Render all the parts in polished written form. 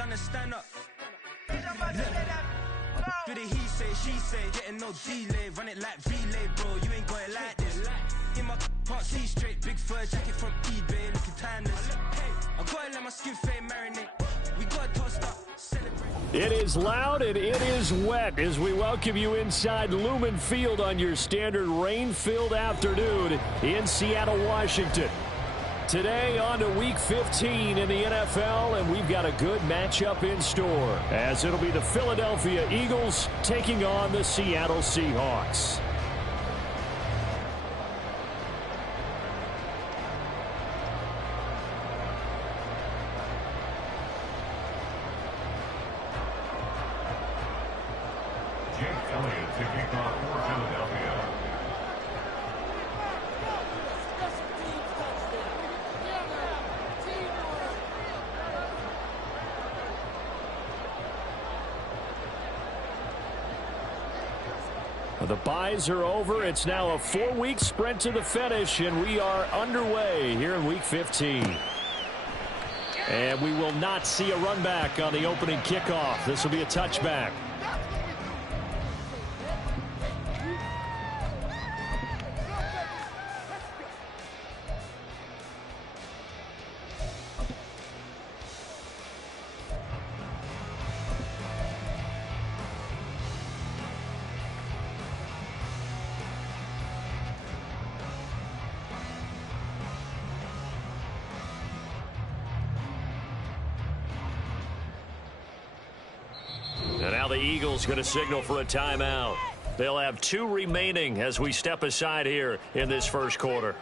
London, stand up. Do the he say, she say, getting no delay, run it like relay, bro, you ain't got it like this. In my part C straight, big fur jacket from eBay, looking timeless. I gotta let my skin fade marinate. We got tossed up, celebrate. It is loud and it is wet as we welcome you inside Lumen Field on your standard rain-filled afternoon in Seattle, Washington. Today on to Week 15 in the NFL, and we've got a good matchup in store as it'll be the Philadelphia Eagles taking on the Seattle Seahawks. The byes are over. It's now a 4-week sprint to the finish, and we are underway here in Week 15. And we will not see a run back on the opening kickoff. This will be a touchback. And now the Eagles going to signal for a timeout. They'll have 2 remaining as we step aside here in this first quarter.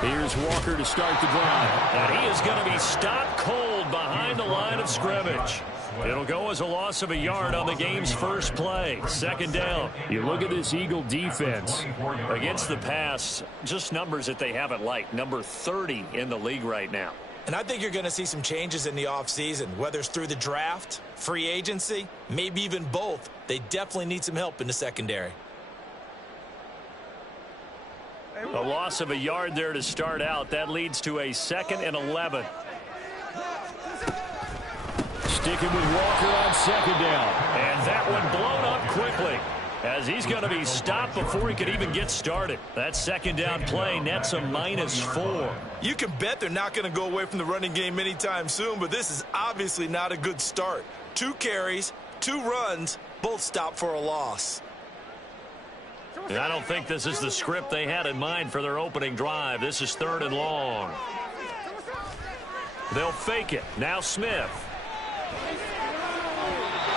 Here's Walker to start the drive. And he is going to be stopped cold behind the line of scrimmage. It'll go as a loss of a yard on the game's first play. Second down. You look at this Eagle defense. Against the pass, just numbers that they haven't liked. Number 30 in the league right now. And I think you're going to see some changes in the offseason, whether it's through the draft, free agency, maybe even both. They definitely need some help in the secondary. A loss of a yard there to start out. That leads to a 2nd and 11. Sticking with Walker on second down. And that one blown up quickly as he's going to be stopped before he could even get started. That second down play nets a -4. You can bet they're not going to go away from the running game anytime soon, but this is obviously not a good start. 2 carries, 2 runs, both stopped for a loss. I don't think this is the script they had in mind for their opening drive. This is 3rd and long. They'll fake it. Now Smith.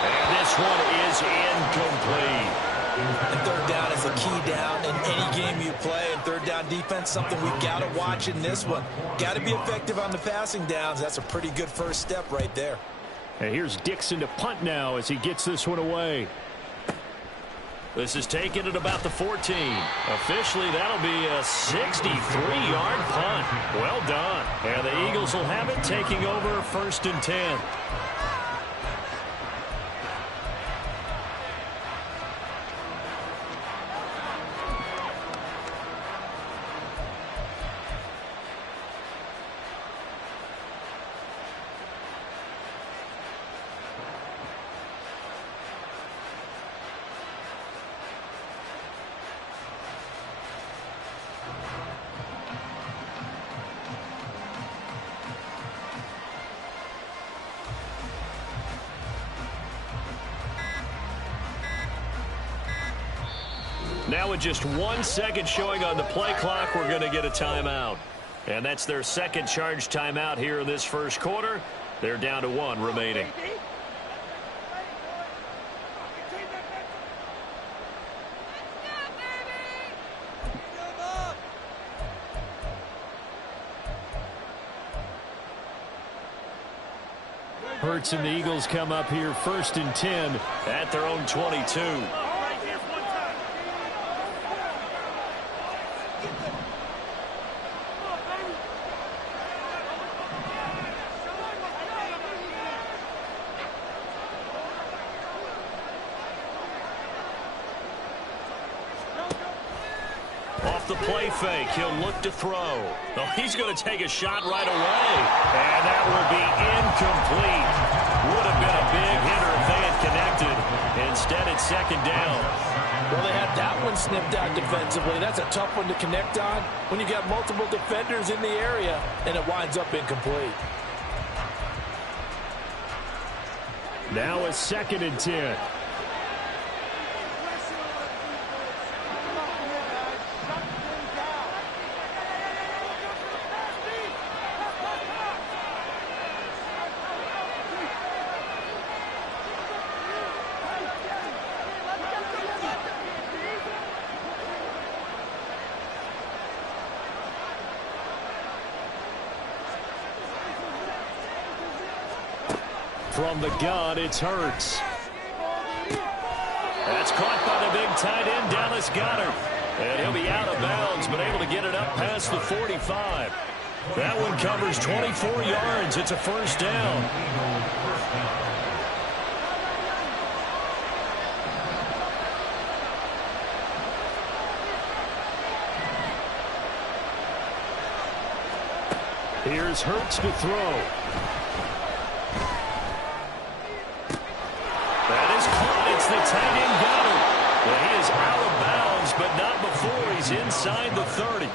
And this one is incomplete. And 3rd down is a key down in any game you play. And 3rd down defense, something we've got to watch in this one. Got to be effective on the passing downs. That's a pretty good first step right there. And here's Dixon to punt now as he gets this one away. This is taken at about the 14. Officially, that'll be a 63-yard punt. Well done. And the Eagles will have it, taking over 1st and 10. Now with just 1 second showing on the play clock, we're going to get a timeout. And that's their second charge timeout here in this first quarter. They're down to 1 remaining. Hurts and the Eagles come up here 1st and 10 at their own 22. Off the play fake, he'll look to throw. Oh, he's going to take a shot right away. And that will be incomplete. Would have been a big hitter if they had connected. Instead, it's 2nd down. Well, they had that one snipped out defensively. That's a tough one to connect on when you got multiple defenders in the area, and it winds up incomplete. Now it's 2nd and 10. From the gun, it's Hurts. That's caught by the big tight end, Dallas Goedert. And he'll be out of bounds, but able to get it up past the 45. That one covers 24 yards. It's a 1st down. Here's Hurts to throw. It's the tight end Goedert. Well, he is out of bounds, but not before he's inside the 30.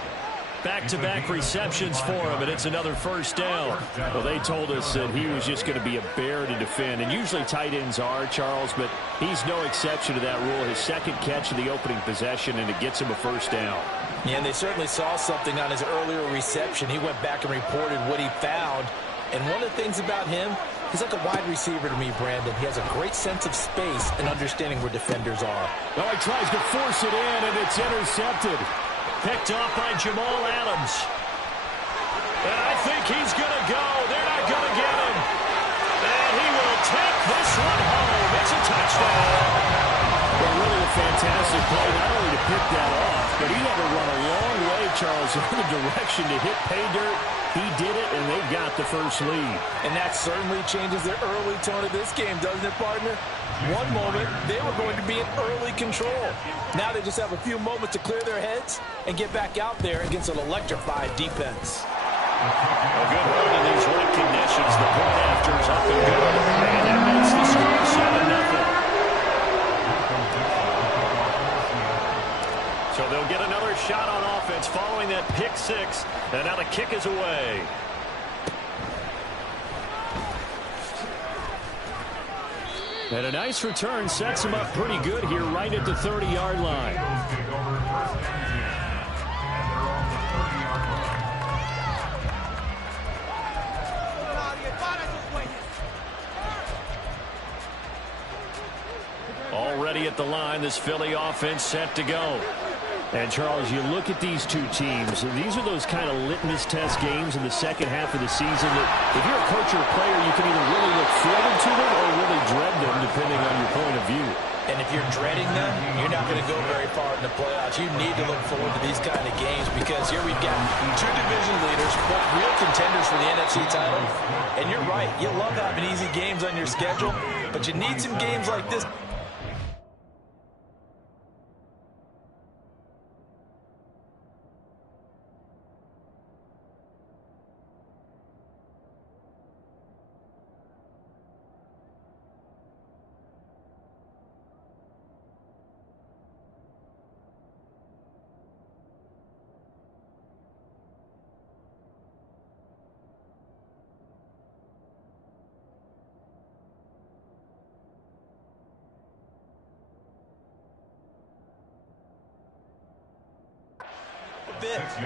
Back-to-back receptions for him, and it's another 1st down. Well, they told us that he was just going to be a bear to defend, and usually tight ends are, Charles, but he's no exception to that rule. His 2nd catch of the opening possession, and it gets him a 1st down. Yeah, and they certainly saw something on his earlier reception. He went back and reported what he found. And one of the things about him, he's like a wide receiver to me, Brandon. He has a great sense of space and understanding where defenders are. Well, he tries to force it in, and it's intercepted. Picked off by Jamal Adams. And I think he's going to go. They're not going to get him. And he will take this one home. It's a touchdown. Well, really a fantastic play, not only to pick that off, but he had to run a long way, Charles, in the direction to hit pay dirt. He did it, and they've got the 1st lead. And that certainly changes the early tone of this game, doesn't it, partner? One moment, they were going to be in early control. Now they just have a few moments to clear their heads and get back out there against an electrified defense. A good run in these wet conditions. The point after is up and good. And that makes the score 7-0. So they'll get another shot on offense following that pick 6. And now the kick is away. And a nice return sets him up pretty good here right at the 30-yard line. Already at the line, this Philly offense set to go. And, Charles, you look at these two teams, and these are those kind of litmus test games in the 2nd half of the season that if you're a coach or a player, you can either really look forward to them or really dread them, depending on your point of view. And if you're dreading them, you're not going to go very far in the playoffs. You need to look forward to these kind of games because here we've got 2 division leaders, both real contenders for the NFC title. And you're right, you love having easy games on your schedule, but you need some games like this.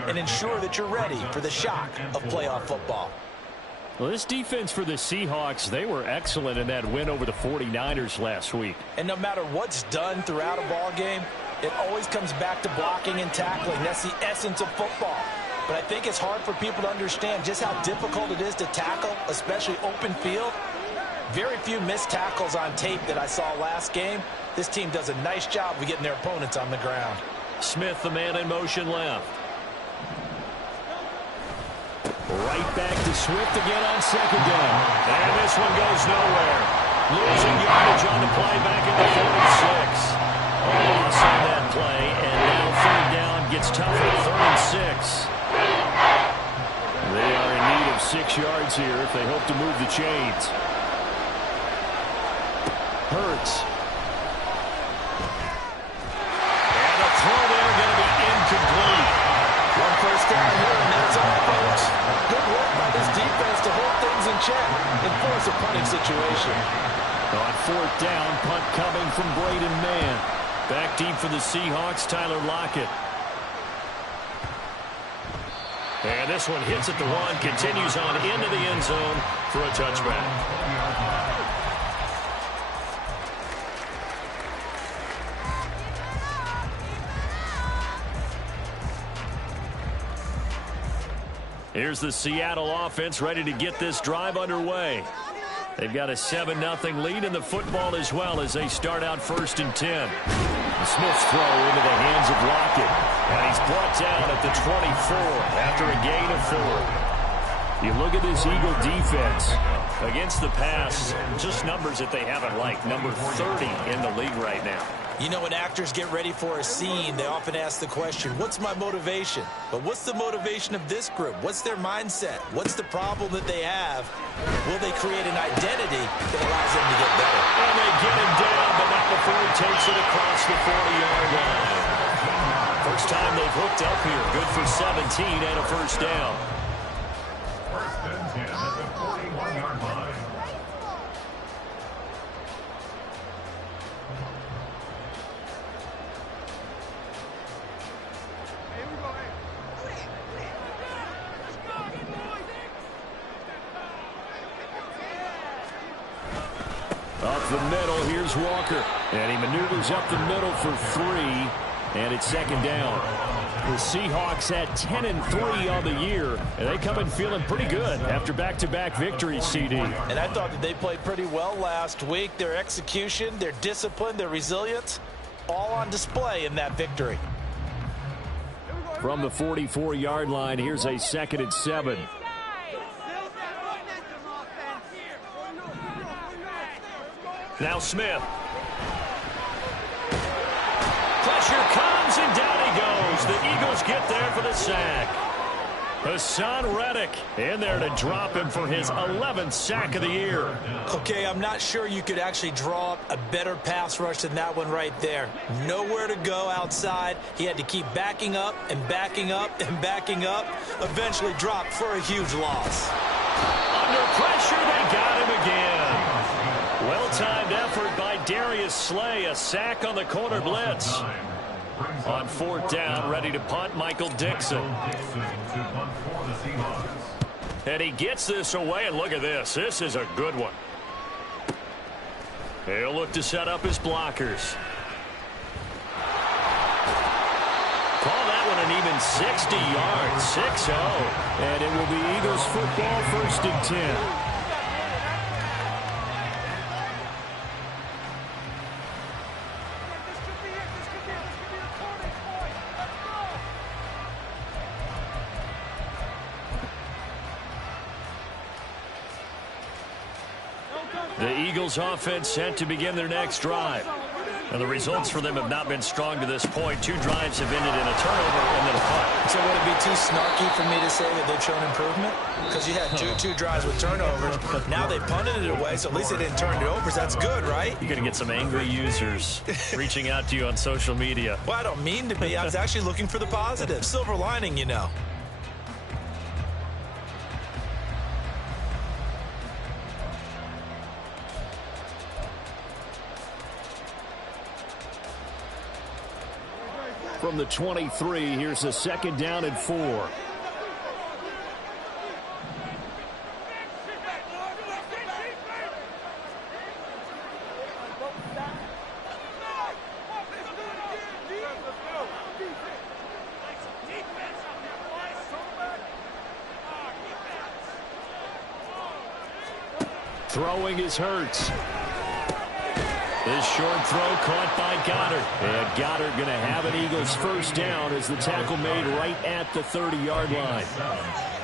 And ensure that you're ready for the shock of playoff football. Well, this defense for the Seahawks, they were excellent in that win over the 49ers last week. And no matter what's done throughout a ball game, it always comes back to blocking and tackling. That's the essence of football. But I think it's hard for people to understand just how difficult it is to tackle, especially open field. Very few missed tackles on tape that I saw last game. This team does a nice job of getting their opponents on the ground. Smith, the man in motion left. Right back to Swift again on second down. And this one goes nowhere. Losing yardage on the play back at the 46. A loss on that play, and now third down gets tougher. 3rd and 6. They are in need of 6 yards here if they hope to move the chains. Hurts. And the throw there going to be incomplete. One first down here, and that's all, folks. Good work by this defense to hold things in check and force a punting situation. On 4th down, punt coming from Braden Mann. Back deep for the Seahawks, Tyler Lockett. And this one hits at the 1, continues on into the end zone for a touchback. Here's the Seattle offense ready to get this drive underway. They've got a 7-0 lead in the football as well as they start out 1st and 10. Smith's throw into the hands of Lockett. And he's brought down at the 24 after a gain of 4. You look at this Eagle defense against the pass, just numbers that they haven't liked. Number 30 in the league right now. You know, when actors get ready for a scene, they often ask the question, what's my motivation? But what's the motivation of this group? What's their mindset? What's the problem that they have? Will they create an identity that allows them to get better? And they get him down, but not before he takes it across the 40-yard line. First time they've hooked up here. Good for 17 and a first down. 1st and 10 at the 41-yard line. Up the middle, here's Walker. And he maneuvers up the middle for 3. And it's 2nd down. The Seahawks had 10-3 on the year. And they come in feeling pretty good after back-to-back victories, CD. And I thought that they played pretty well last week. Their execution, their discipline, their resilience, all on display in that victory. From the 44-yard line, here's a 2nd and 7. Now Smith. Pressure comes, and down he goes. The Eagles get there for the sack. Hassan Reddick in there to drop him for his 11th sack of the year. Okay, I'm not sure you could actually draw up a better pass rush than that one right there. Nowhere to go outside. He had to keep backing up and backing up and backing up. Eventually dropped for a huge loss. Under pressure, they got him again. Well-timed effort by Darius Slay. A sack on the corner blitz. On 4th down, ready to punt, Michael Dixon. And he gets this away, and look at this. This is a good one. He'll look to set up his blockers. Call that one an even 60 yards, 6-0. And it will be Eagles football, 1st and 10. The Eagles offense set to begin their next drive. And the results for them have not been strong to this point. 2 drives have ended in a turnover and then a punt. So would it be too snarky for me to say that they've shown improvement? Because you had two drives with turnovers, but now they punted it away, so at least they didn't turn it over. So that's good, right? You're going to get some angry users reaching out to you on social media. Well, I don't mean to be. I was actually looking for the positive. Silver lining, you know. From the 23, here's a 2nd down and 4. Throwing is Hurts. This short throw caught by Goddard. And Goddard going to have an Eagles first down as the tackle made right at the 30-yard line.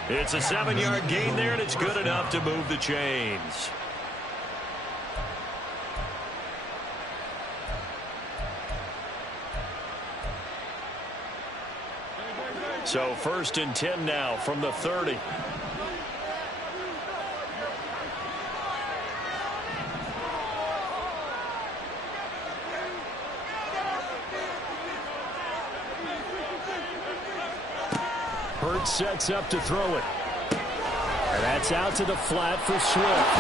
It's a 7-yard gain there, and it's good enough to move the chains. So 1st and 10 now from the 30. Hurts sets up to throw it. And that's out to the flat for Swift.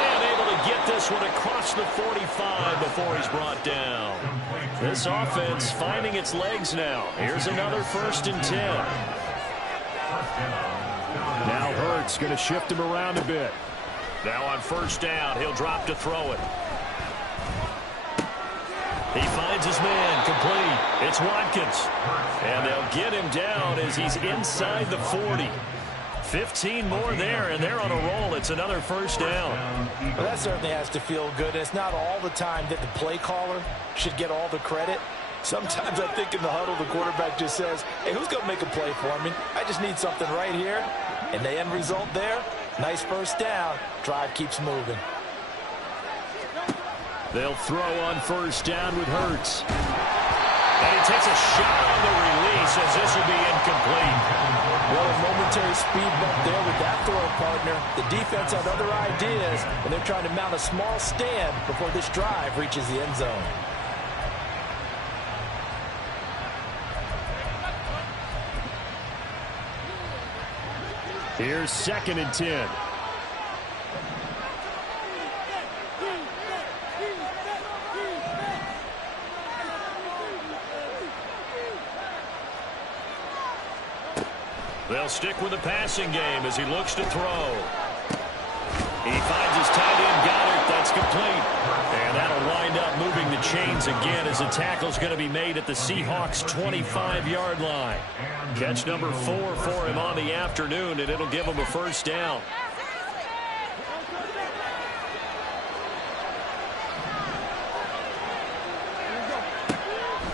And able to get this one across the 45 before he's brought down. This offense finding its legs now. Here's another 1st and 10. Now Hurts going to shift him around a bit. Now on 1st down, he'll drop to throw it. He finds his man, complete. It's Watkins. And they'll get him down as he's inside the 40. 15 more there, and they're on a roll. It's another 1st down. Well, that certainly has to feel good. And it's not all the time that the play caller should get all the credit. Sometimes I think in the huddle, the quarterback just says, hey, who's going to make a play for me? I just need something right here. And the end result there, nice 1st down. Drive keeps moving. They'll throw on 1st down with Hurts. And he takes a shot on the release as this will be incomplete. Well, a momentary speed bump there with that throw partner. The defense had other ideas, and they're trying to mount a small stand before this drive reaches the end zone. Here's 2nd and 10. They'll stick with the passing game as he looks to throw. He finds his tight end, Goddard. That's complete. And that'll wind up moving the chains again as the tackle's going to be made at the Seahawks' 25-yard line. Catch number 4 for him on the afternoon, and it'll give him a 1st down.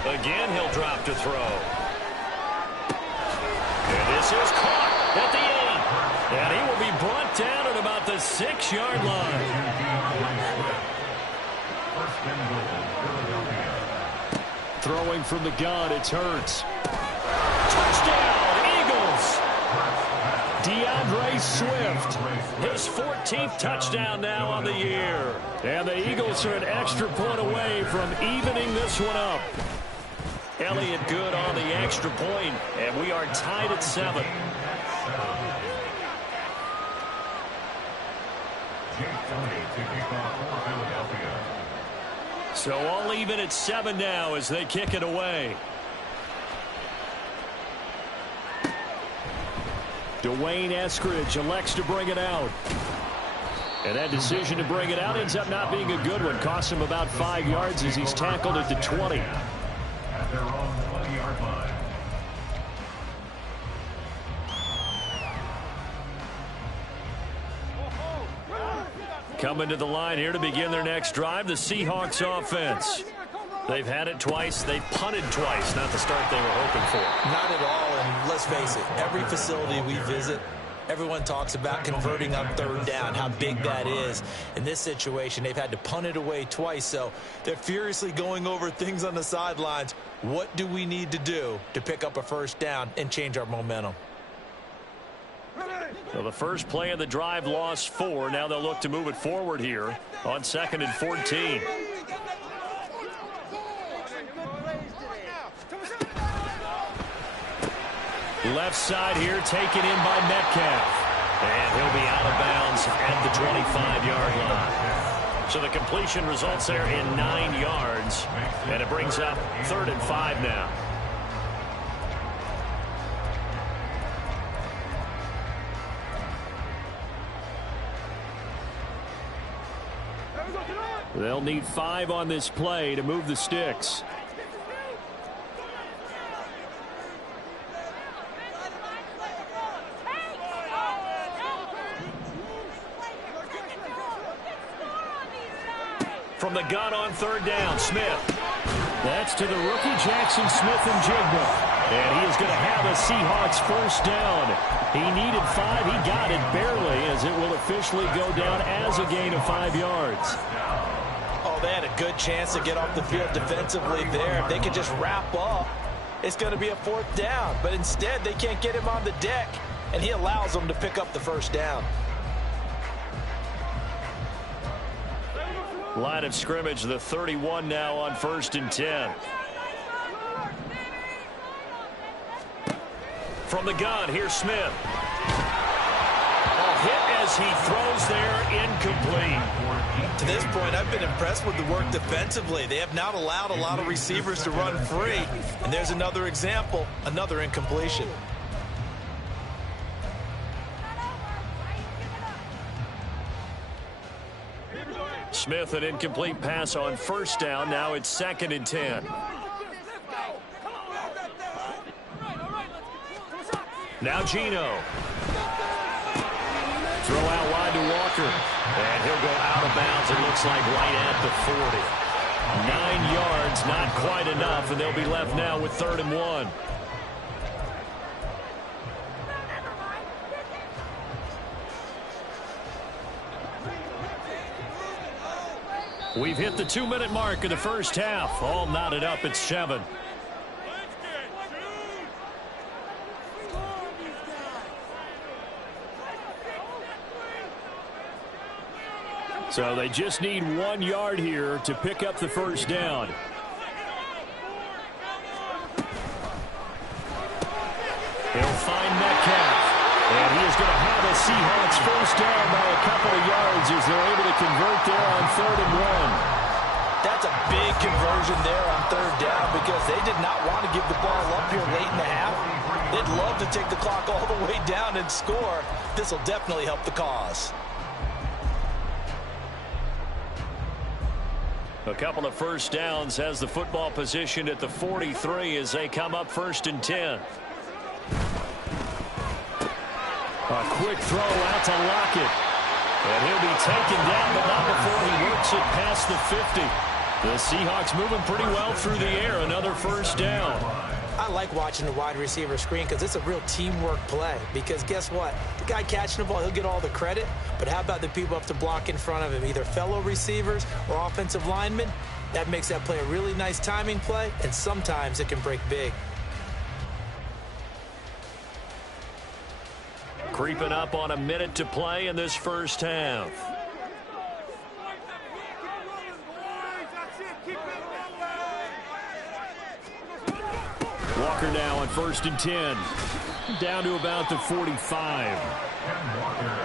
Again, he'll drop to throw. And this is caught at the 8. And he will be brought down at about the 6-yard line. Throwing from the gun, it's Hurts. Touchdown, Eagles. DeAndre Swift. His 14th touchdown now on the year. And the Eagles are an extra point away from evening this one up. Elliott good on the extra point, and we are tied at 7. So all even at 7 now as they kick it away. Dwayne Eskridge elects to bring it out. And that decision to bring it out ends up not being a good one. Costs him about 5 yards as he's tackled at the 20. At their own 20-yard line. Coming to the line here to begin their next drive, the Seahawks offense. They've had it twice. They've punted twice. Not the start they were hoping for. Not at all, and let's face it, every facility we visit, everyone talks about converting on 3rd down, how big that is. In this situation, they've had to punt it away twice, so they're furiously going over things on the sidelines. What do we need to do to pick up a 1st down and change our momentum? So the first play of the drive lost 4. Now they'll look to move it forward here on 2nd and 14. Left side here taken in by Metcalf. And he'll be out of bounds at the 25-yard line. So the completion results there in 9 yards. And it brings up 3rd and 5 now. They'll need 5 on this play to move the sticks. From the gun on third down, Smith. That's to the rookie, Jackson Smith-Njigba. And he is going to have a Seahawks first down. He needed 5. He got it barely, as it will officially go down as a gain of 5 yards. Oh, they had a good chance to get off the field defensively there. If they could just wrap up, it's going to be a fourth down. But instead, they can't get him on the deck, and he allows them to pick up the first down. Line of scrimmage, the 31 now on 1st and 10. From the gun, here's Smith. Hit as he throws there, incomplete. To this point, I've been impressed with the work defensively. They have not allowed a lot of receivers to run free. And there's another example, another incompletion. Smith, an incomplete pass on first down. Now it's 2nd and 10. Now Geno. Throw out wide to Walker. And he'll go out of bounds, it looks like, right at the 40. 9 yards, not quite enough, and they'll be left now with 3rd and 1. We've hit the 2-minute mark of the first half. All knotted up at 7. So they just need 1 yard here to pick up the first down. He'll find Metcalf. And he is going to have a Seahawks first down by a couple of yards as they're able to convert there on 3rd and 1. That's a big conversion there on 3rd down because they did not want to give the ball up here late in the half. They'd love to take the clock all the way down and score. This will definitely help the cause. A couple of first downs has the football positioned at the 43 as they come up 1st and 10. A quick throw out to Lockett. And he'll be taken down, but not before he works it past the 50. The Seahawks moving pretty well through the air. Another first down. I like watching the wide receiver screen because it's a real teamwork play. Because guess what? The guy catching the ball, he'll get all the credit. But how about the people up to block in front of him, either fellow receivers or offensive linemen? That makes that play a really nice timing play, and sometimes it can break big. Creeping up on a minute to play in this first half. Walker now on 1st and 10. Down to about the 45.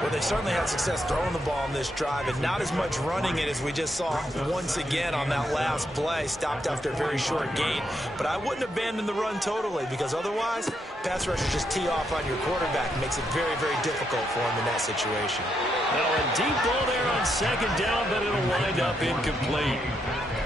Well, they certainly had success throwing the ball on this drive and not as much running it as we just saw once again on that last play. Stopped after a very short gain. But I wouldn't abandon the run totally because otherwise, pass rushers just tee off on your quarterback. It makes it very, very difficult for him in that situation. Now a deep ball there on 2nd down, but it'll wind up incomplete.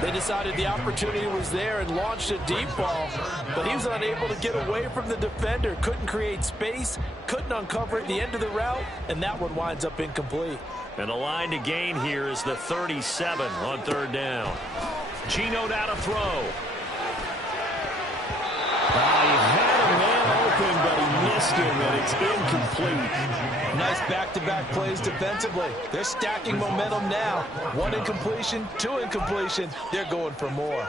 They decided the opportunity was there and launched a deep ball, but he was unable to get away from the defender. Couldn't create space, couldn't uncover at the end of the route, and that one winds up incomplete. And the line to gain here is the 37 on 3rd down. Geno now to throw. He had a man open, but he missed him, and it's incomplete. Nice back-to-back plays defensively. They're stacking momentum now. 1 incompletion, 2 incompletion. They're going for more.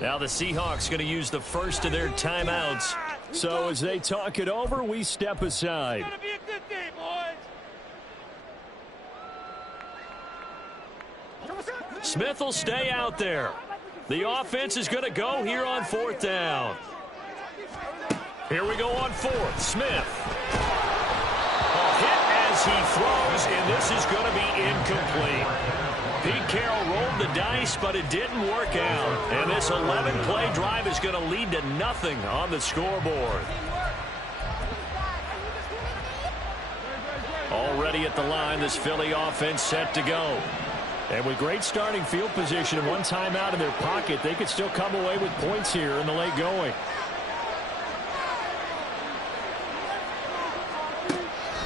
Now the Seahawks going to use the first of their timeouts. So as they talk it over, we step aside. Smith will stay out there. The offense is going to go here on 4th down. Here we go on 4th. Smith. A hit as He throws, and this is going to be incomplete. Pete Carroll rolled the dice, but it didn't work out. And this 11-play drive is going to lead to nothing on the scoreboard. Already at the line, this Philly offense set to go. And with great starting field position and one timeout in their pocket, they could still come away with points here in the late going.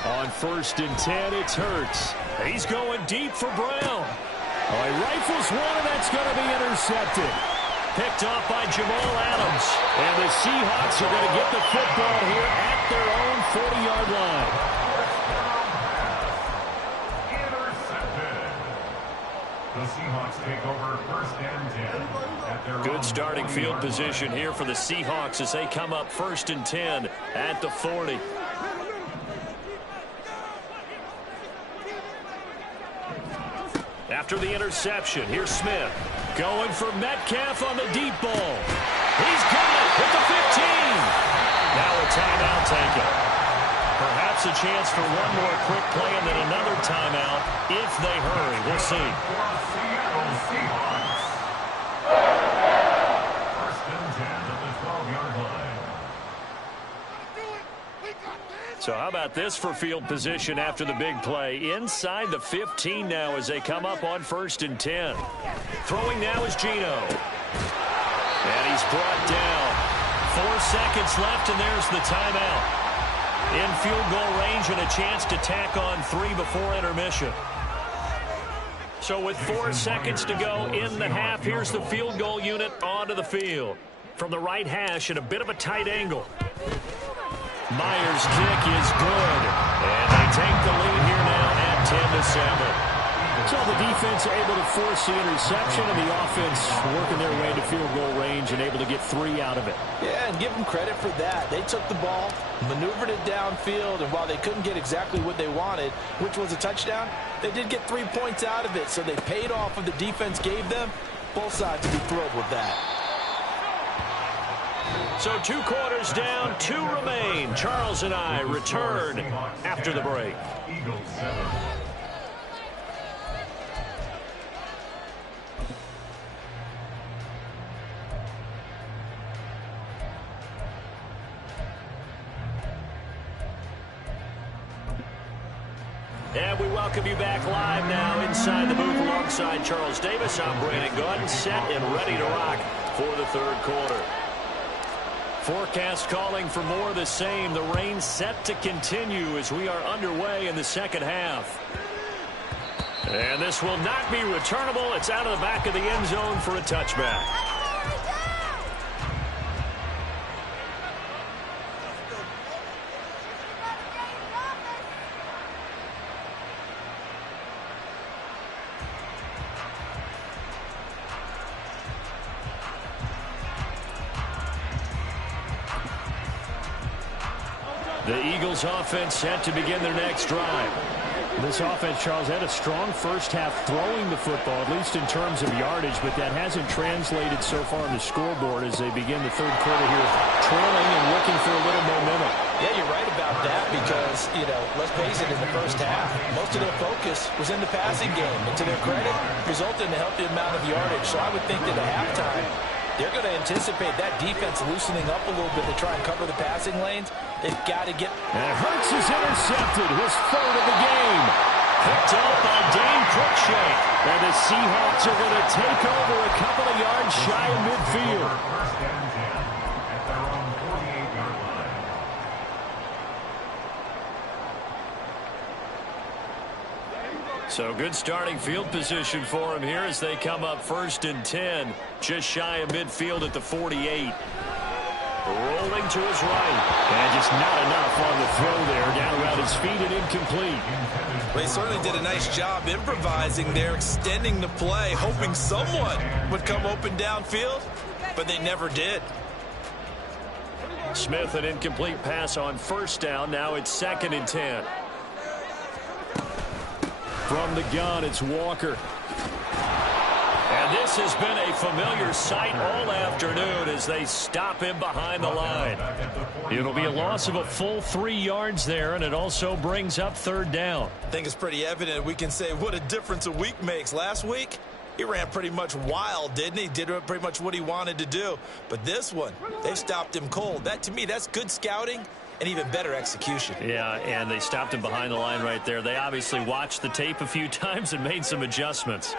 On 1st and 10, it's Hurts. He's going deep for Brown. Oh, he rifles one, and that's going to be intercepted. Picked off by Jamal Adams. And the Seahawks are going to get the football here at their own 40-yard line. Intercepted. The Seahawks take over 1st and 10 at their Good starting field position here for the Seahawks as they come up 1st and 10 at the 40. After the interception, here's Smith. Going for Metcalf on the deep ball. He's got it at the 15. Now a timeout taken. Perhaps a chance for one more quick play and then another timeout if they hurry. We'll see. Seattle Seahawks. 1st and 10 at the 12-yard line. So how about this for field position after the big play? Inside the 15 now as they come up on 1st and 10. Throwing now is Geno. And he's brought down. 4 seconds left, and there's the timeout. In field goal range and a chance to tack on 3 before intermission. So with 4 seconds to go in the half, here's the field goal unit onto the field. From the right hash at a bit of a tight angle. Myers' kick is good. And they take the lead here now at 10-7. So the defense able to force the interception, and the offense working their way to field goal range and able to get 3 out of it. Yeah, and give them credit for that. They took the ball, maneuvered it downfield, and while they couldn't get exactly what they wanted, which was a touchdown, they did get 3 points out of it, so they paid off what the defense gave them. Both sides to be thrilled with that. So 2 quarters down, 2 remain. Charles and I return after the break. Eagles 7. And we welcome you back live now inside the booth alongside Charles Davis. I'm Brandon Gordon, set and ready to rock for the 3rd quarter. Forecast calling for more of the same. The rain set to continue as we are underway in the 2nd half. And this will not be returnable. It's out of the back of the end zone for a touchback. The Eagles offense set to begin their next drive. This offense, Charles, had a strong first half throwing the football, at least in terms of yardage, but that hasn't translated so far on the scoreboard as they begin the 3rd quarter here, trailing and looking for a little momentum. Yeah, you're right about that because, let's face it, in the first half, most of their focus was in the passing game. And to their credit, resulted in a healthy amount of yardage. So I would think that at halftime, they're going to anticipate that defense loosening up a little bit to try and cover the passing lanes. They've got to get... And Hurts is intercepted, his 3rd of the game. Picked up by Dane Cruikshank. And the Seahawks are going to take over a couple of yards shy of midfield. 1st and 10 at their own 48-yard line. So good starting field position for him here as they come up 1st and 10. Just shy of midfield at the 48. Rolling to his right. And just not enough on the throw there. Down around his feet and incomplete. They certainly did a nice job improvising there, extending the play, hoping someone would come open downfield, but they never did. Smith, an incomplete pass on 1st down. Now it's 2nd and 10. From the gun, it's Walker. And And this has been a familiar sight all afternoon as they stop him behind the line. It'll be a loss of a full 3 yards there, and it also brings up third down. I think it's pretty evident we can say what a difference a week makes. Last week, he ran pretty much wild, didn't he? Did pretty much what he wanted to do. But this one, they've stopped him cold. That, to me, that's good scouting and even better execution. Yeah, and they stopped him behind the line right there. They obviously watched the tape a few times and made some adjustments.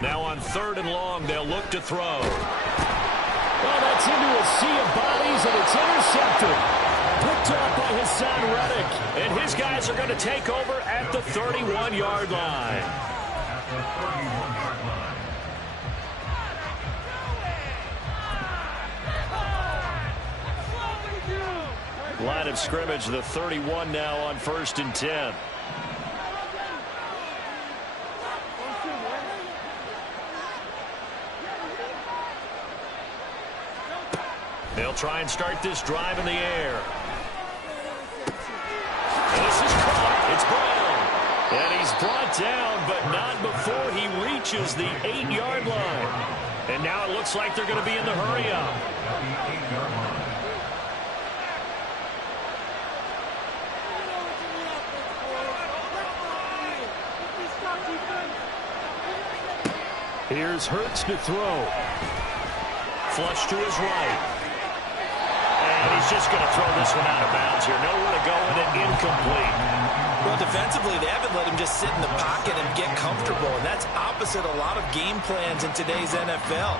Now on 3rd and long, they'll look to throw. Well, that's into a sea of bodies, and it's intercepted. Picked off by Hassan Reddick. And his guys are going to take over at the 31-yard line. At the 31-yard line. Line of scrimmage, the 31 now on 1st and 10. They'll try and start this drive in the air. This is caught. It's Brown. And he's brought down, but not before he reaches the 8-yard line. And now it looks like they're going to be in the hurry-up. At the 8-yard line. Here's Hurts to throw. Flush to his right. And he's just going to throw this one out of bounds here. Nowhere to go with it, incomplete. Well, defensively, they haven't let him just sit in the pocket and get comfortable, and that's opposite a lot of game plans in today's NFL.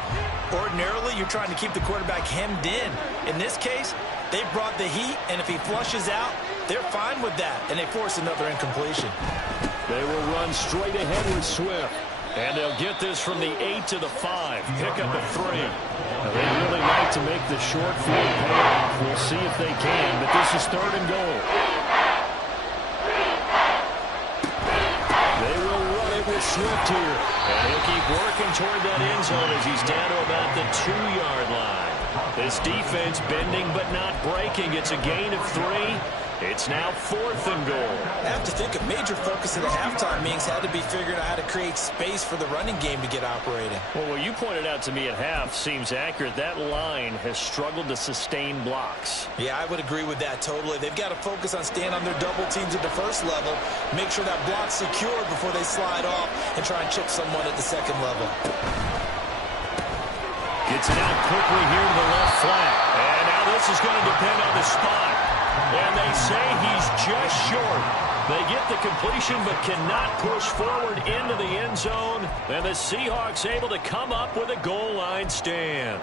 Ordinarily, you're trying to keep the quarterback hemmed in. In this case, they brought the heat, and if he flushes out, they're fine with that, and they force another incompletion. They will run straight ahead with Swift. And they'll get this from the 8 to the 5. Pick up a 3. Now, they really like to make the short field pay off. We'll see if they can, but this is 3rd and goal. They will run it with Swift here. And he'll keep working toward that end zone as he's down to about the 2-yard line. This defense bending but not breaking. It's a gain of 3. It's now 4th and goal. I have to think a major focus at the halftime meetings had to be figuring out how to create space for the running game to get operating. Well, what you pointed out to me at half seems accurate. That line has struggled to sustain blocks. Yeah, I would agree with that totally. They've got to focus on staying on their double teams at the first level, make sure that block's secured before they slide off and try and chip someone at the second level. Gets it out quickly here to the left flat. And now this is going to depend on the spot. And they say he's just short. They get the completion but cannot push forward into the end zone. And the Seahawks able to come up with a goal line stand.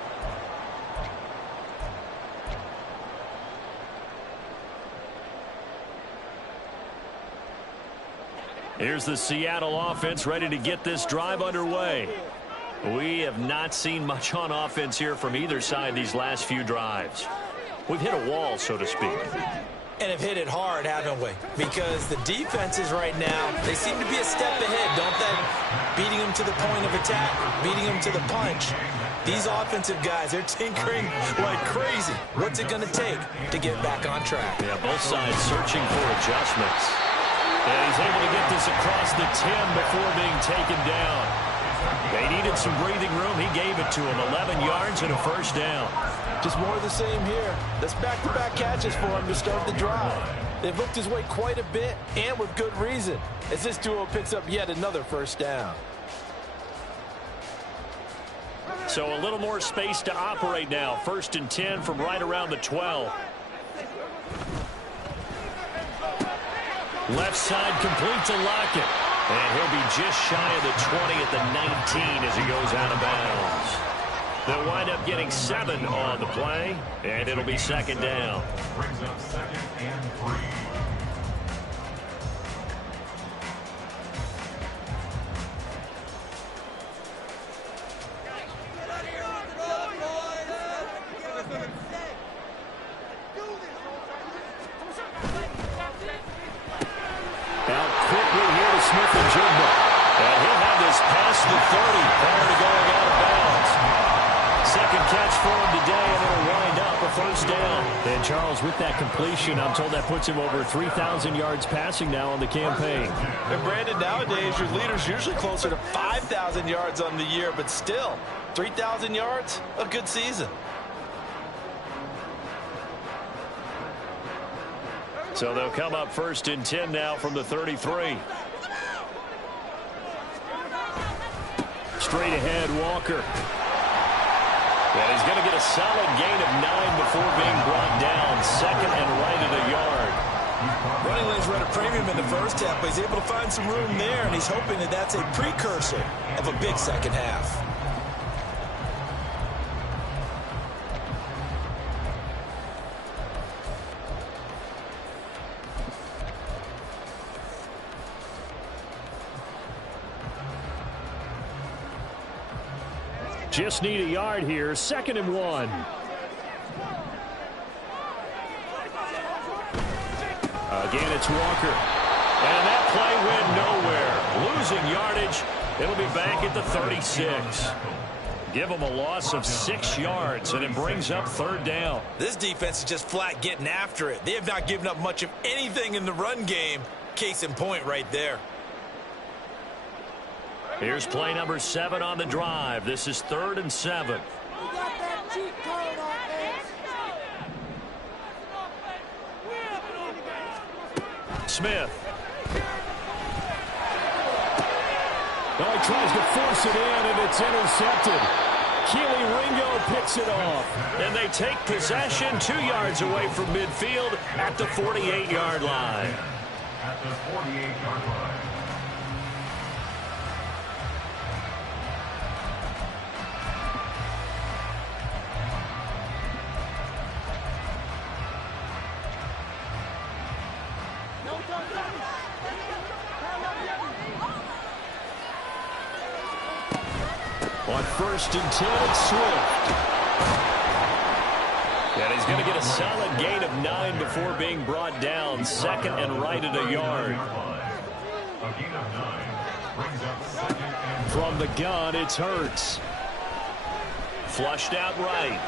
Here's the Seattle offense ready to get this drive underway. We have not seen much on offense here from either side these last few drives. We've hit a wall, so to speak. And have hit it hard, haven't we? Because the defenses right now, they seem to be a step ahead, don't they? Beating them to the point of attack, beating them to the punch. These offensive guys, they're tinkering like crazy. What's it going to take to get back on track? Yeah, both sides searching for adjustments. And he's able to get this across the 10 before being taken down. They needed some breathing room. He gave it to him. 11 yards and a first down. Just more of the same here. That's back-to-back catches for him to start the drive. They've looked his way quite a bit, and with good reason, as this duo picks up yet another first down. So a little more space to operate now. 1st and 10 from right around the 12. Left side complete to Lockett. And he'll be just shy of the 20 at the 19 as he goes out of bounds. They'll wind up getting 7 on the play, and it'll be 2nd down. Brings up 2nd and 3. Out quickly here to Smith and Jigba. And he'll have this past the 30 prior to going out of bounds. Second catch for him today, and it'll wind up a a first down. And Charles, with that completion, I'm told that puts him over 3,000 yards passing now on the campaign. And Brandon, nowadays your leader's usually closer to 5,000 yards on the year, but still, 3,000 yards, a good season. So they'll come up 1st and 10 now from the 33. Straight ahead, Walker. And he's going to get a solid gain of 9 before being brought down. 2nd and right at a yard. Running lanes were at a premium in the first half, but he's able to find some room there, and he's hoping that that's a precursor of a big second half. Just need a yard here. 2nd and 1. Again, it's Walker. And that play went nowhere. Losing yardage. It'll be back at the 36. Give them a loss of 6 yards, and it brings up 3rd down. This defense is just flat getting after it. They have not given up much of anything in the run game. Case in point right there. Here's play number 7 on the drive. This is 3rd and 7. Smith. Well, he tries to force it in, and it's intercepted. Keely Ringo picks it off. And they take possession 2 yards away from midfield at the 48-yard line. At the 48-yard line. On 1st and 10, it's Swift. And he's going to get a solid gain of 9 before being brought down. 2nd and right at a yard. A gain of 9 brings up 2nd and From the gun, it's Hurts. Flushed out right.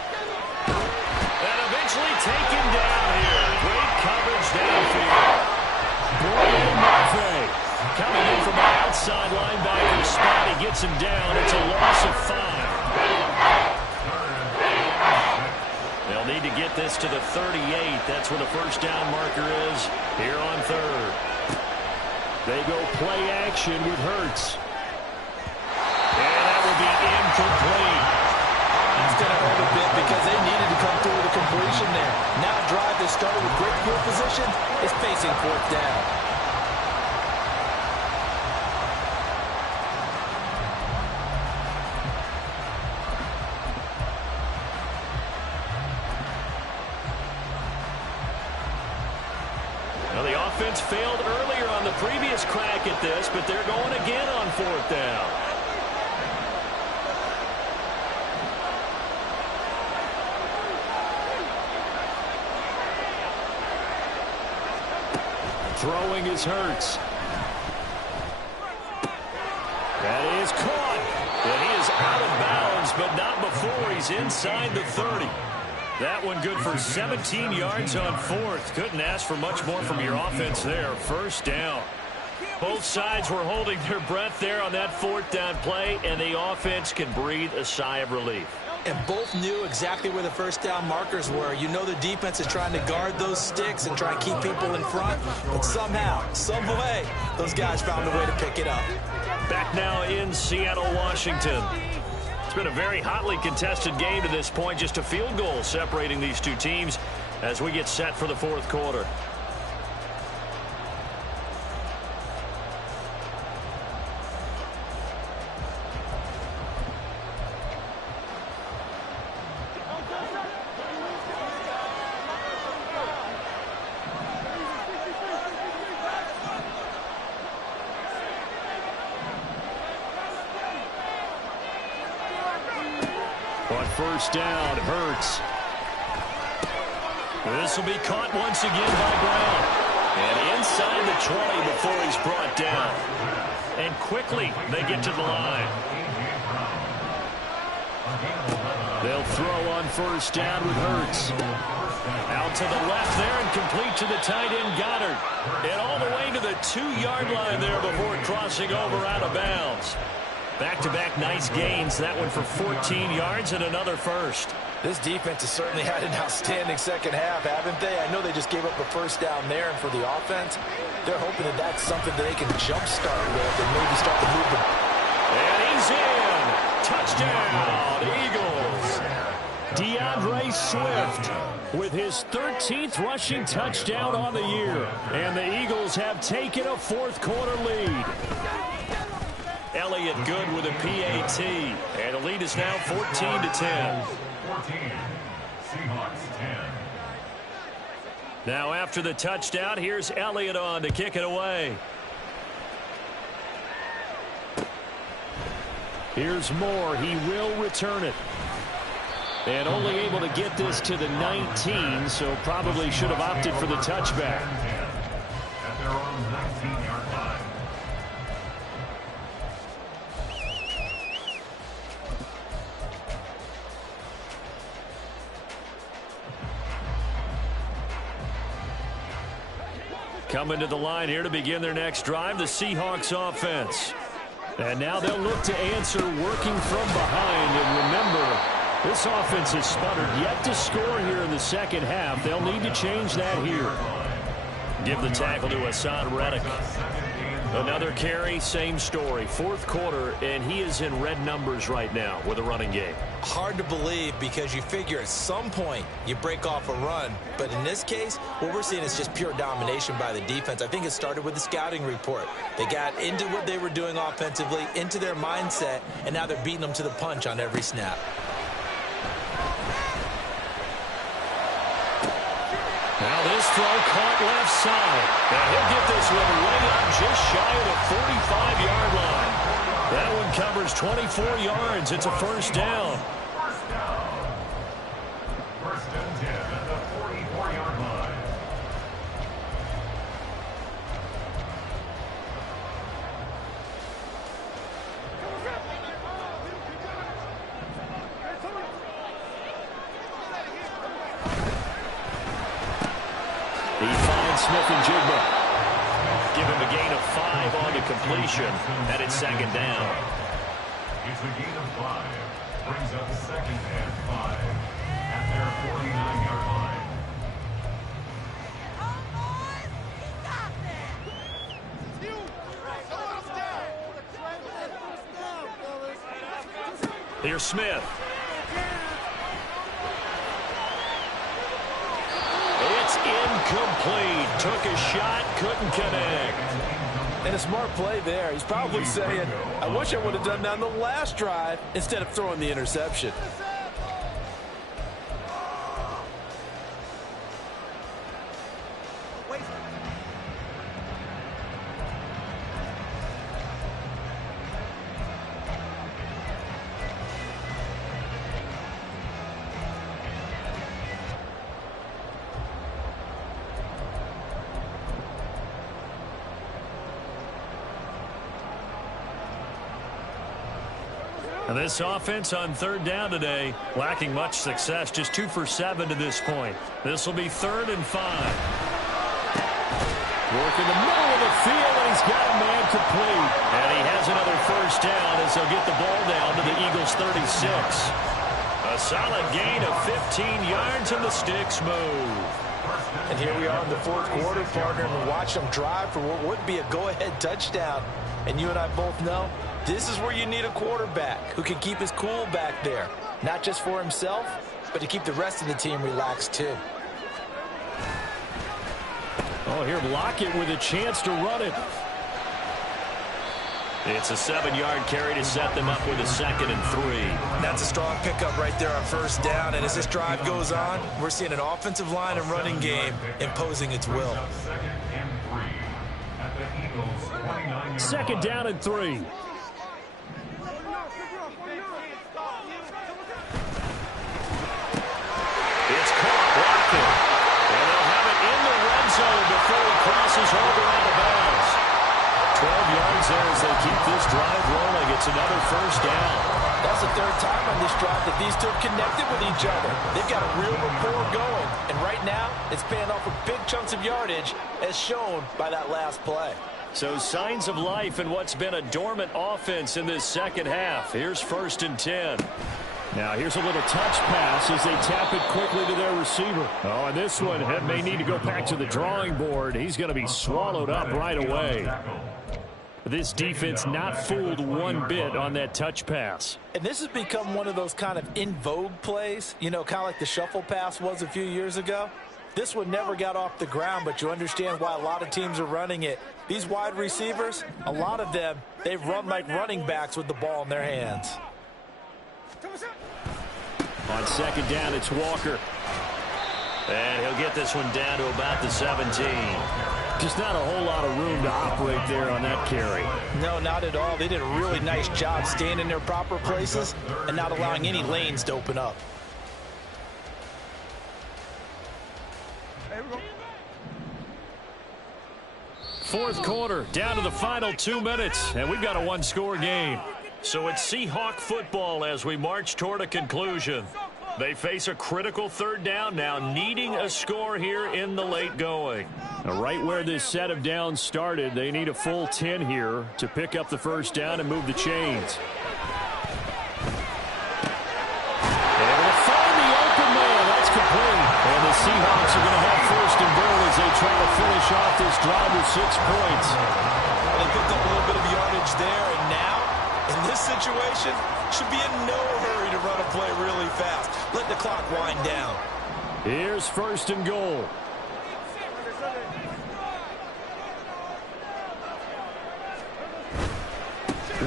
And eventually taken down here. Great coverage downfield. Brian Murphy coming in from the outside linebacker spot. He gets him down. It's a loss of 5. They'll need to get this to the 38. That's where the first down marker is here on 3rd. They go play action with Hurts. And that will be incomplete. That's going to hurt a bit because they needed to come through with a completion there. Now a drive that started with great field position is facing 4th down. Now the offense failed earlier on the previous crack at this, but they're going again on 4th down. Throwing is Hurts. That is caught. And he is out of bounds, but not before he's inside the 30. That one good for 17 yards on 4th. Couldn't ask for much more from your offense there. First down. Both sides were holding their breath there on that 4th down play, and the offense can breathe a sigh of relief. And both knew exactly where the first down markers were. You know the defense is trying to guard those sticks and try and keep people in front. But somehow, some way, those guys found a way to pick it up. Back now in Seattle, Washington. It's been a very hotly contested game to this point. Just a field goal separating these two teams as we get set for the 4th quarter. On first down, Hurts. This will be caught once again by Brown. And inside the 20 before he's brought down. And quickly they get to the line. They'll throw on first down with Hurts. Out to the left there and complete to the tight end, Goddard. And all the way to the 2-yard line there before crossing over out of bounds. Back-to-back nice gains. That one for 14 yards and another first. This defense has certainly had an outstanding second half, haven't they? I know they just gave up a first down there, and for the offense, they're hoping that that's something that they can jumpstart with and maybe start to move the... And he's in. Touchdown, Eagles. DeAndre Swift with his 13th rushing touchdown on the year. And the Eagles have taken a fourth-quarter lead. Elliott good with a PAT. And the lead is now 14-10. 14. Seahawks 10. Now after the touchdown, here's Elliott on to kick it away. Here's Moore. He will return it. And only able to get this to the 19, so probably should have opted for the touchback. At their own 19-yard line. Coming to the line here to begin their next drive, the Seahawks offense. And now they'll look to answer working from behind. And remember, this offense has sputtered yet to score here in the second half. They'll need to change that here. Give the tackle to Hassan Reddick. Another carry, same story. Fourth quarter, and he is in red numbers right now with a running game. Hard to believe because you figure at some point you break off a run. But in this case, what we're seeing is just pure domination by the defense. I think it started with the scouting report. They got into what they were doing offensively, into their mindset, and now they're beating them to the punch on every snap. Now this throw caught left side. And he'll get this one way up just shy of the 45-yard line. That one covers 24 yards. It's a first down. First and 10 at the 44-yard line. He finds Smith and Jigba. Give him a gain of 5 on the completion. And it's second down. It's a gain of 5. Brings up second and 5 at their 49-yard line. Here's Smith. It's incomplete. Took a shot, couldn't connect. And a smart play there. He's probably saying, I wish I would have done that on the last drive instead of throwing the interception. And this offense on third down today, lacking much success, just 2 for 7 to this point. This will be 3rd and 5. Work in the middle of the field, and he's got a man complete. And he has another first down as they'll get the ball down to the Eagles' 36. A solid gain of 15 yards, and the sticks move. And here we are in the fourth quarter, partner, and watch them drive for what would be a go-ahead touchdown. And you and I both know this is where you need a quarterback who can keep his cool back there. Not just for himself, but to keep the rest of the team relaxed too. Oh, here Lockett with a chance to run it. It's a 7-yard carry to set them up with a 2nd and 3. That's a strong pickup right there on first down. And as this drive goes on, we're seeing an offensive line and running game imposing its will. Second and 3 at the Eagles' 29-yard 2nd down and 3. It's caught Lockett. And they'll have it in the red zone before he crosses over out of bounds. 12 yards there as they keep this drive rolling. It's another first down. That's the third time on this drive that these two have connected with each other. They've got a real rapport going. And right now, it's paying off with big chunks of yardage, as shown by that last play. So signs of life in what's been a dormant offense in this second half. Here's 1st and 10. Now here's a little touch pass as they tap it quickly to their receiver. Oh, and this one may need to go back to the drawing board. He's going to be swallowed up right away. This defense not fooled one bit on that touch pass. And this has become one of those kind of in vogue plays, you know, kind of like the shuffle pass was a few years ago. This one never got off the ground, but you understand why a lot of teams are running it. These wide receivers, a lot of them, they run like running backs with the ball in their hands. On 2nd down, it's Walker. And he'll get this one down to about the 17. Just not a whole lot of room to operate there on that carry. No, not at all. They did a really nice job staying in their proper places and not allowing any lanes to open up. Fourth quarter, down to the final 2 minutes, and we've got a 1-score game. So it's Seahawk football as we march toward a conclusion. They face a critical 3rd down now, needing a score here in the late going. Now, right where this set of downs started, they need a full 10 here to pick up the 1st down and move the chains. Able to find the open man. That's complete. And the Seahawks are going to have 1st and goal as they try to finish off this drive with 6 points. They picked up a little bit of yardage there, and now, in this situation, should be in no hurry to run a play really fast. Let the clock wind down. Here's 1st and goal.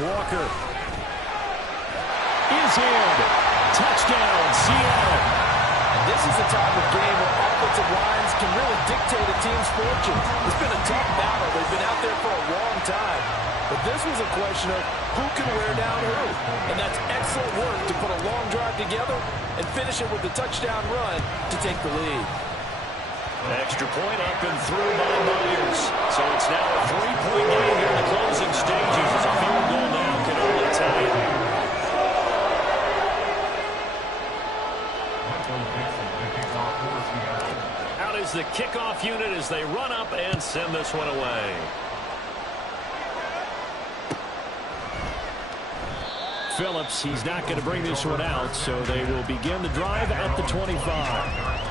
Walker is in. Touchdown, Seattle. And this is the type of game where offensive lines can really dictate a team's fortune. It's been a tough battle. They've been out there for a long time. But this was a question of who can wear down who. And that's excellent work to put a long drive together and finish it with a touchdown run to take the lead. Extra point up and through by Myers. So it's now a 3-point game here in the closing stages as a field goal now can only tie it. Out is the kickoff unit as they run up and send this one away. Phillips, he's not going to bring this one out, so they will begin the drive at the 25.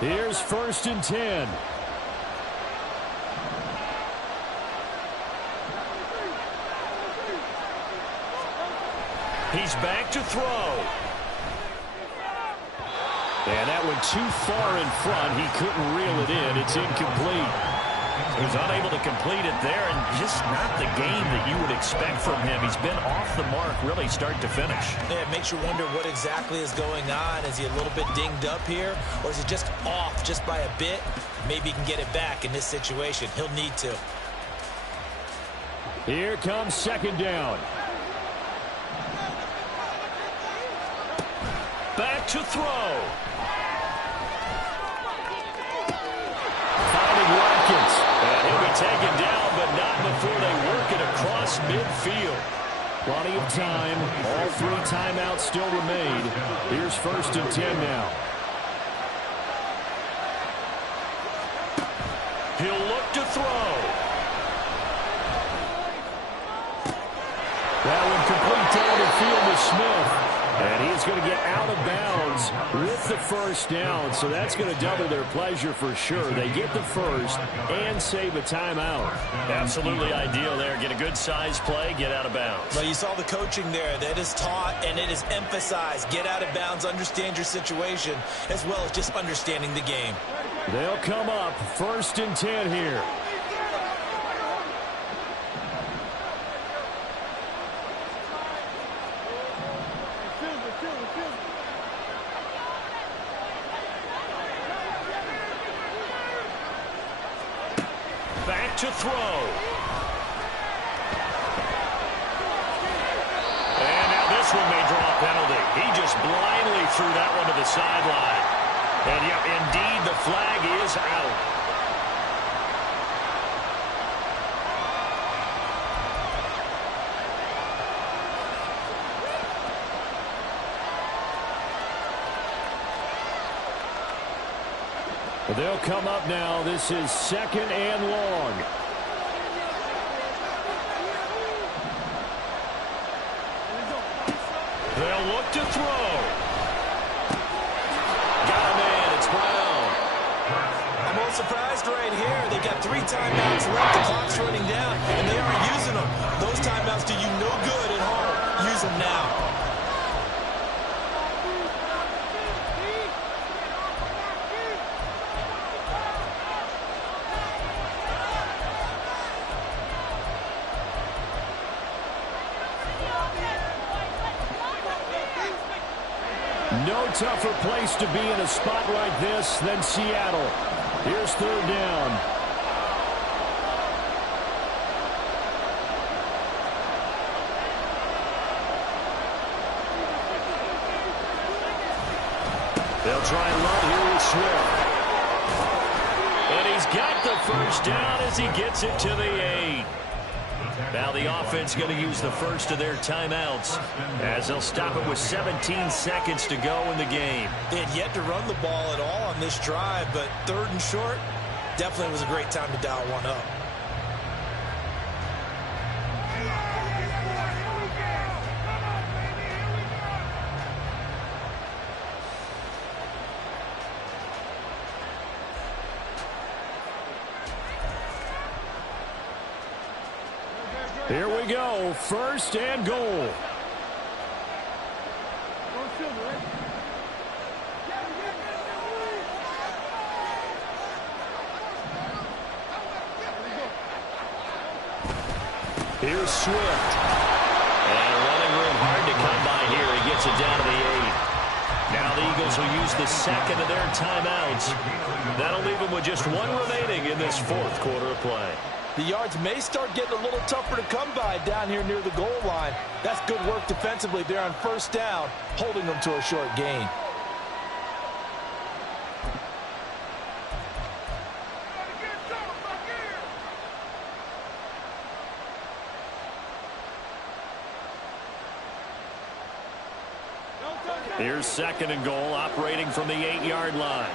Here's 1st and 10. He's back to throw. And that one too far in front. He couldn't reel it in. It's incomplete. He was unable to complete it there, and just not the game that you would expect from him. He's been off the mark really start to finish. Yeah, it makes you wonder what exactly is going on. Is he a little bit dinged up here, or is he just off just by a bit? Maybe he can get it back in this situation. He'll need to. Here comes 2nd down. Back to throw. Finding Watkins. And he'll be taken down, but not before they work it across midfield. Plenty of time. All 3 timeouts still remain. Here's 1st and 10 now. He'll look to throw. That one complete down the field to Smith. And he's going to get out of bounds with the 1st down. So that's going to double their pleasure for sure. They get the 1st and save a timeout. Absolutely ideal there. Get a good size play, get out of bounds. Well, you saw the coaching there. That is taught and it is emphasized. Get out of bounds, understand your situation, as well as just understanding the game. They'll come up 1st and 10 here. Back to throw. And now this one may draw a penalty. He just blindly threw that one to the sideline. And yep, indeed, the flag is out. They'll come up now. This is 2nd and long. They'll look to throw. Got a man. It's Brown. I'm a little surprised right here. They got 3 timeouts left. The clock's running down, and they aren't using them. Those timeouts do you no good at home. Use them now. No tougher place to be in a spot like this than Seattle. Here's 3rd down. They'll try and run here with Swift. And he's got the 1st down as he gets it to the 8. Now the offense going to use the first of their timeouts as they'll stop it with 17 seconds to go in the game. They had yet to run the ball at all on this drive, but 3rd and short definitely was a great time to dial one up. Here we go. 1st and goal. Here's Swift. And running room hard to come by here. He gets it down to the 8. Now the Eagles will use the 2nd of their timeouts. That'll leave them with just 1 remaining in this 4th quarter of play. The yards may start getting a little tougher to come by down here near the goal line. That's good work defensively there on 1st down, holding them to a short gain. Here's 2nd and goal, operating from the 8-yard line.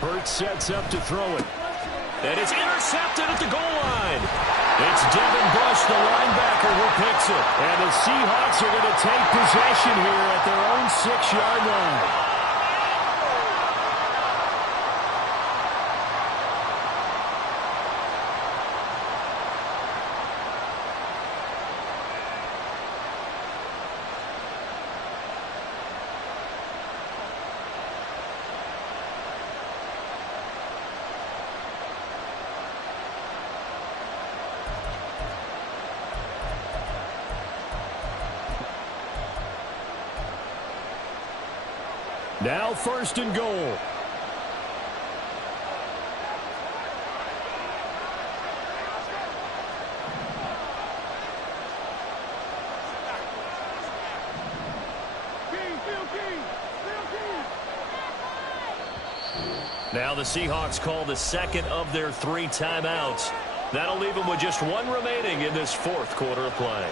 Burt sets up to throw it. And it's intercepted at the goal line. It's Devin Bush, the linebacker, who picks it. And the Seahawks are going to take possession here at their own 6-yard line. Now 1st and goal. Now the Seahawks call the 2nd of their 3 timeouts. That'll leave them with just 1 remaining in this 4th quarter of play.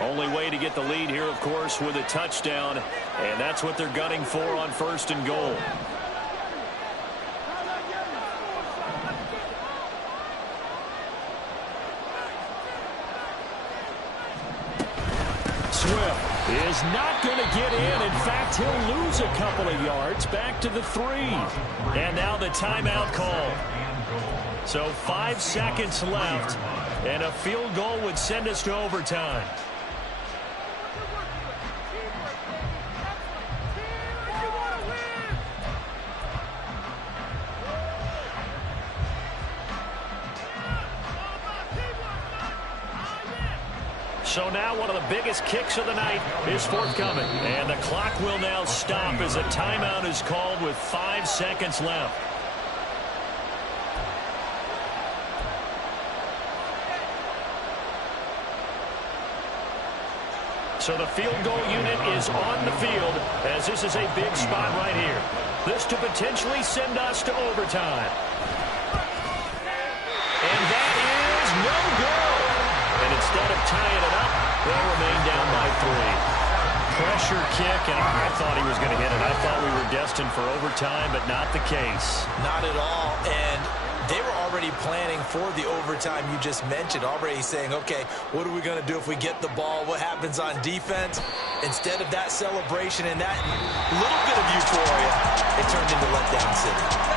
Only way to get the lead here, of course, with a touchdown, and that's what they're gunning for on 1st and goal. Swift is not going to get in. In fact, he'll lose a couple of yards back to the 3. And now the timeout call. So 5 seconds left, and a field goal would send us to overtime. So now one of the biggest kicks of the night is forthcoming. And the clock will now stop as a timeout is called with 5 seconds left. So the field goal unit is on the field as this is a big spot right here. This to potentially send us to overtime. And that is no good. And instead of tying it up, they'll remain down by 3. Pressure kick, and I thought he was going to hit it. I thought we were destined for overtime, but not the case. Not at all. And they were already planning for the overtime you just mentioned, already saying, okay, what are we going to do if we get the ball? What happens on defense? Instead of that celebration and that little bit of euphoria, it turned into letdown city.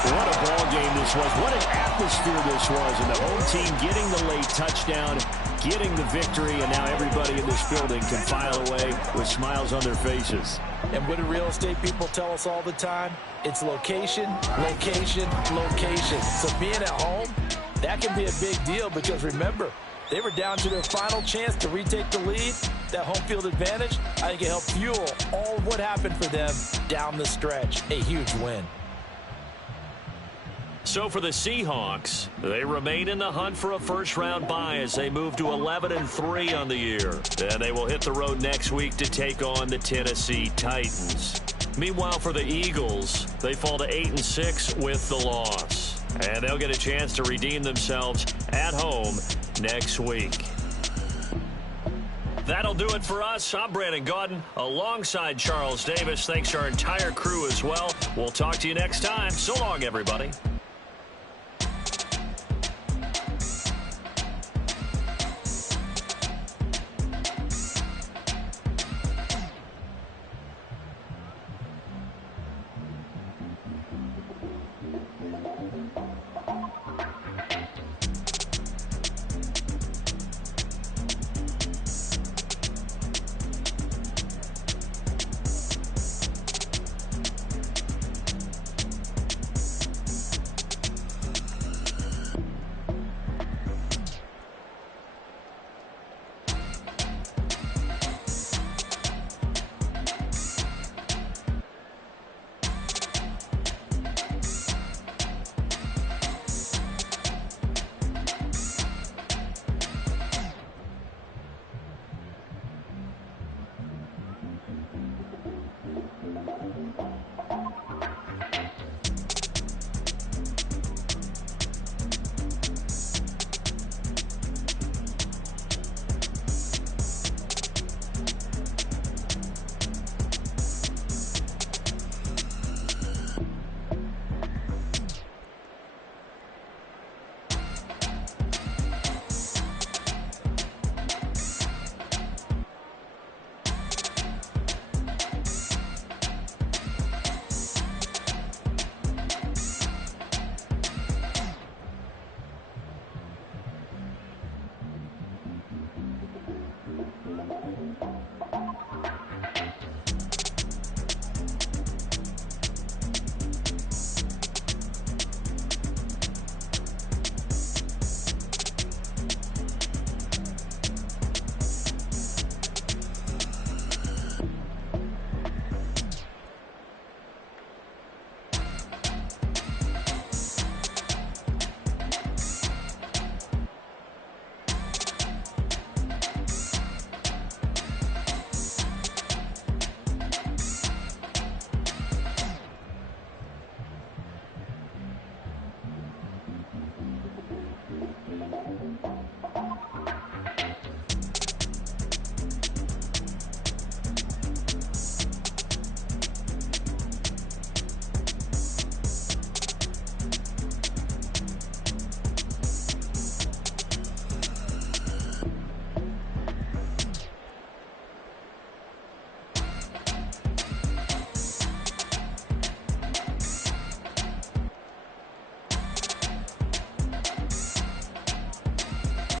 What a ball game this was. What an atmosphere this was. And the home team getting the late touchdown, getting the victory, and now everybody in this building can file away with smiles on their faces. And what do real estate people tell us all the time? It's location, location, location. So being at home, that can be a big deal because remember, they were down to their final chance to retake the lead. That home field advantage, I think it helped fuel all of what happened for them down the stretch. A huge win. So for the Seahawks, they remain in the hunt for a first-round bye as they move to 11-3 on the year. And they will hit the road next week to take on the Tennessee Titans. Meanwhile, for the Eagles, they fall to 8-6 with the loss. And they'll get a chance to redeem themselves at home next week. That'll do it for us. I'm Brandon Gaudin alongside Charles Davis. Thanks to our entire crew as well. We'll talk to you next time. So long, everybody.